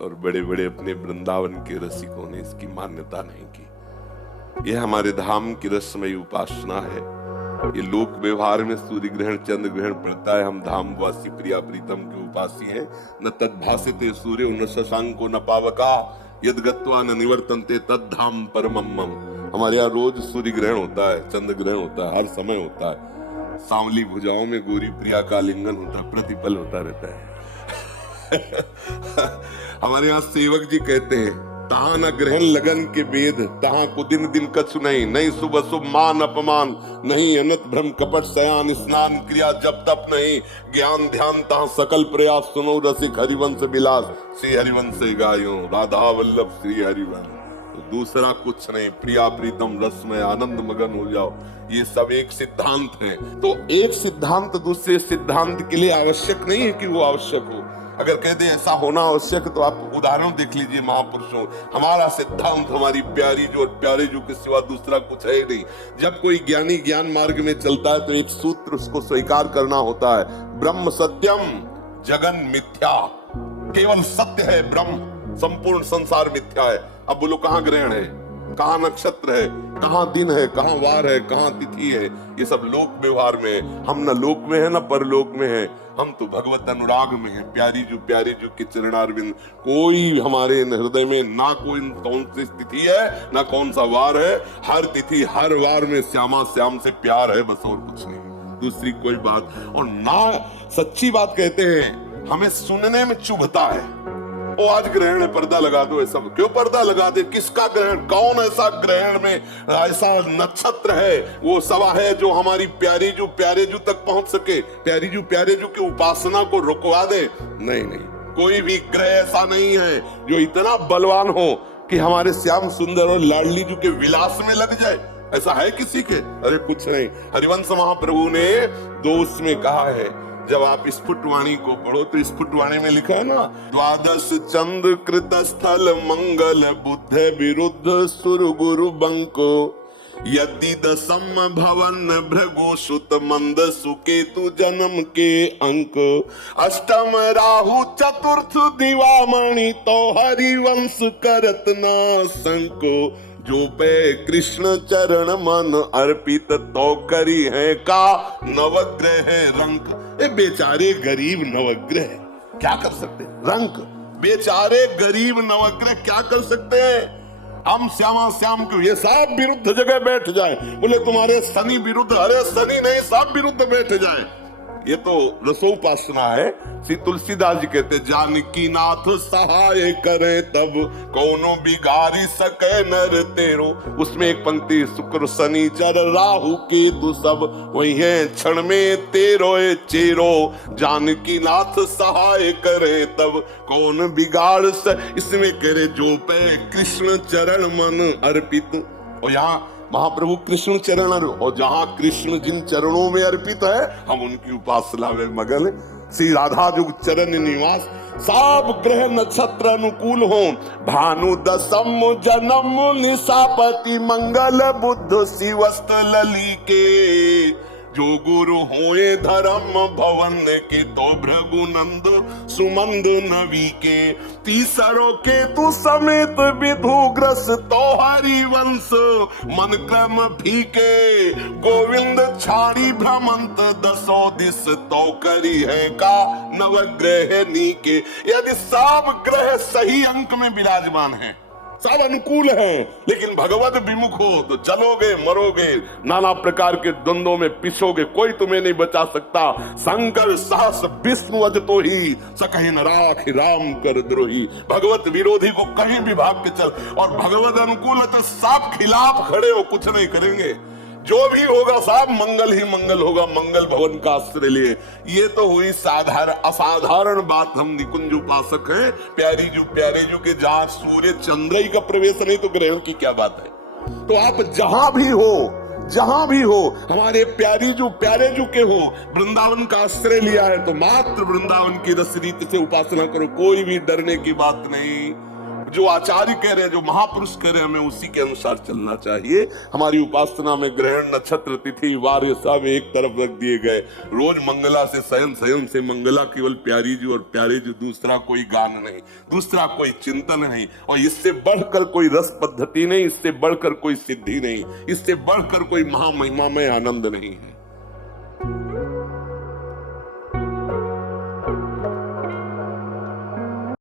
और बड़े बड़े अपने वृंदावन के रसिकों ने इसकी मान्यता नहीं की। यह हमारे धाम की रसमयी उपासना है। ये लोक व्यवहार में सूर्य ग्रहण चंद्र ग्रहण पड़ता है, हम धामवासी प्रिया प्रीतम के उपासी हैं। न तद्भासते सूर्यो न शशांको न पावका यद गत्वा न निवर्तन्ते तद्धाम परमम मम। हमारे यहाँ रोज सूर्य ग्रहण होता है, चंद्र ग्रहण होता है, हर समय होता है। सांवली भुजाओं में गोरी प्रिया का लिंगन होता है, प्रतिपल होता रहता है। हमारे यहाँ सेवक जी कहते हैं, तहां न ग्रहण लगन के वेद, तहां को दिन दिन कछु नहीं सुबह शुभ मान अपमान, नहीं अनत भ्रम कपट सयान, स्नान क्रिया जब तप नहीं, ज्ञान ध्यान तहां सकल प्रयास, सुनो रसिक हरिवंश विलास, श्री हरिवंश गायो राधा वल्लभ श्री हरिवंश। तो दूसरा कुछ नहीं, प्रिया प्रीतम रस में आनंद मगन हो जाओ, ये सब एक सिद्धांत है। तो एक सिद्धांत दूसरे सिद्धांत के लिए आवश्यक नहीं है कि वो आवश्यक हो। अगर कहते ऐसा होना आवश्यक है तो आप उदाहरण देख लीजिए महापुरुषों। हमारा सिद्धांत हमारी प्यारी जो और प्यारे जो के सिवा दूसरा कुछ है नहीं। जब कोई ज्ञानी ज्ञान मार्ग में चलता है तो एक सूत्र उसको स्वीकार करना होता है, ब्रह्म सत्यम जगन मिथ्या। केवल सत्य है ब्रह्म, संपूर्ण संसार मिथ्या है। अब बोलो कहाँ ग्रहण है, कहाँ नक्षत्र है, कहाँ दिन है, कहाँ वार है, कहाँ तिथि है। ये सब लोक व्यवहार में है। हम न लोक में है न परलोक में है, हम तो भगवत अनुराग में है। प्यारी जो के चरणारविंद, कोई हमारे हृदय में ना कोई कौन सी तिथि है ना कौन सा वार है। हर तिथि हर वार में श्यामा श्याम से प्यार है, बस और कुछ नहीं, दूसरी कोई बात। और ना सच्ची बात कहते हैं, हमें सुनने में चुभता है। ओ आज ग्रहण है, पर्दा लगा दो। ऐसा क्यों पर्दा लगा दे? किसका ग्रहण? कौन ऐसा ग्रहण में ऐसा नक्षत्र है वो सवा है जो हमारी प्यारे जो तक पहुंच सके, प्यारे जो की उपासना को रुकवा दे? नहीं, कोई भी ग्रह ऐसा नहीं है जो इतना बलवान हो कि हमारे श्याम सुंदर और लाडली जो के विलास में लग जाए। ऐसा है किसी के? अरे कुछ नहीं। हरिवंश महाप्रभु ने दोष में कहा है, जब आप स्फुटवाणी को पढ़ो तो स्फुटवाणी में लिखा है ना, द्वादश चंद्र कृत स्थल मंगल बुद्ध विरुद्ध सुर गुरु बंको, यदि दशम भवन भृगु सुत मंद सुकेतु जन्म के अंक, अष्टम राहु चतुर्थ दिवामणि तो हरिवंश करत ना संको, जो पे कृष्ण चरण मन अर्पित तो करी है का नवग्रह रंक। ए बेचारे गरीब नवग्रह क्या कर सकते हैं? रंक, बेचारे गरीब नवग्रह क्या कर सकते हैं? हम श्यामा श्याम को ये सब विरुद्ध जगह बैठ जाए, बोले तुम्हारे शनि विरुद्ध, अरे शनि नहीं सब विरुद्ध बैठ जाए। ये तो रसोपासना है। श्री तुलसीदास जी कहते, जानकी नाथ सहाय करे तब कौनो बिगाड़ी सके नर तेरो। उसमें एक पंक्ति, शुक्र शनि चर राहु केतु सब वही है क्षण में तेरो चेरो, जानकी नाथ सहाय करे तब कौन बिगाड़ इसमें करे, जो पे कृष्ण चरण मन अर्पित। और यहाँ महाप्रभु कृष्ण चरण, और जहाँ कृष्ण जिन चरणों में अर्पित है हम उनकी उपासना में मगन। श्री राधा जो चरण निवास, सब ग्रह नक्षत्र अनुकूल हो, भानु दशम जन्म निशापति मंगल बुद्ध शिवस्त लली के, जो गुरु होए धर्म भवन के तो भृगुनंद सुमंद नवी के, तीसरो के तु समेत विधु ग्रस तो हरिवंश मन क्रम फीके, गोविंद छाड़ी भ्रमंत दसो दिस तो करी है का नवग्रह नीके। यदि सब ग्रह सही अंक में विराजमान है, सब अनुकूल हैं, लेकिन भगवत विमुख हो तो जलोगे मरोगे, नाना प्रकार के द्वंद्वों में पिसोगे, कोई तुम्हें नहीं बचा सकता। शंकर सहस विष्णु अज तो ही सकहि न राख राम कर द्रोही। भगवत विरोधी को कहीं भी भाग के चल, और भगवत अनुकूल है तो सब खिलाफ खड़े हो, कुछ नहीं करेंगे। जो भी होगा सब मंगल ही मंगल होगा, मंगल भवन का आश्रय लिए। ये तो हुई साधारण असाधारण बात। हम निकुंज उपासक हैं, प्यारे जो के जहाँ सूर्य चंद्र का प्रवेश नहीं तो ग्रहण की क्या बात है। तो आप जहां भी हो हमारे प्यारे जो के हो, वृंदावन का आश्रय लिया है तो मात्र वृंदावन की रस रीत से उपासना करो, कोई भी डरने की बात नहीं। जो आचार्य कह रहे हैं, जो महापुरुष कह रहे हैं, हमें उसी के अनुसार चलना चाहिए। हमारी उपासना में ग्रहण, नक्षत्र, तिथि, वार सब एक तरफ रख दिए गए। रोज मंगला से शयन, शयन से मंगला, केवल प्यारी जी और प्यारे जी, दूसरा कोई गान नहीं, दूसरा कोई चिंतन नहीं, और इससे बढ़कर कोई रस पद्धति नहीं, इससे बढ़कर कोई सिद्धि नहीं, इससे बढ़कर कोई महामहिमा में आनंद नहीं है।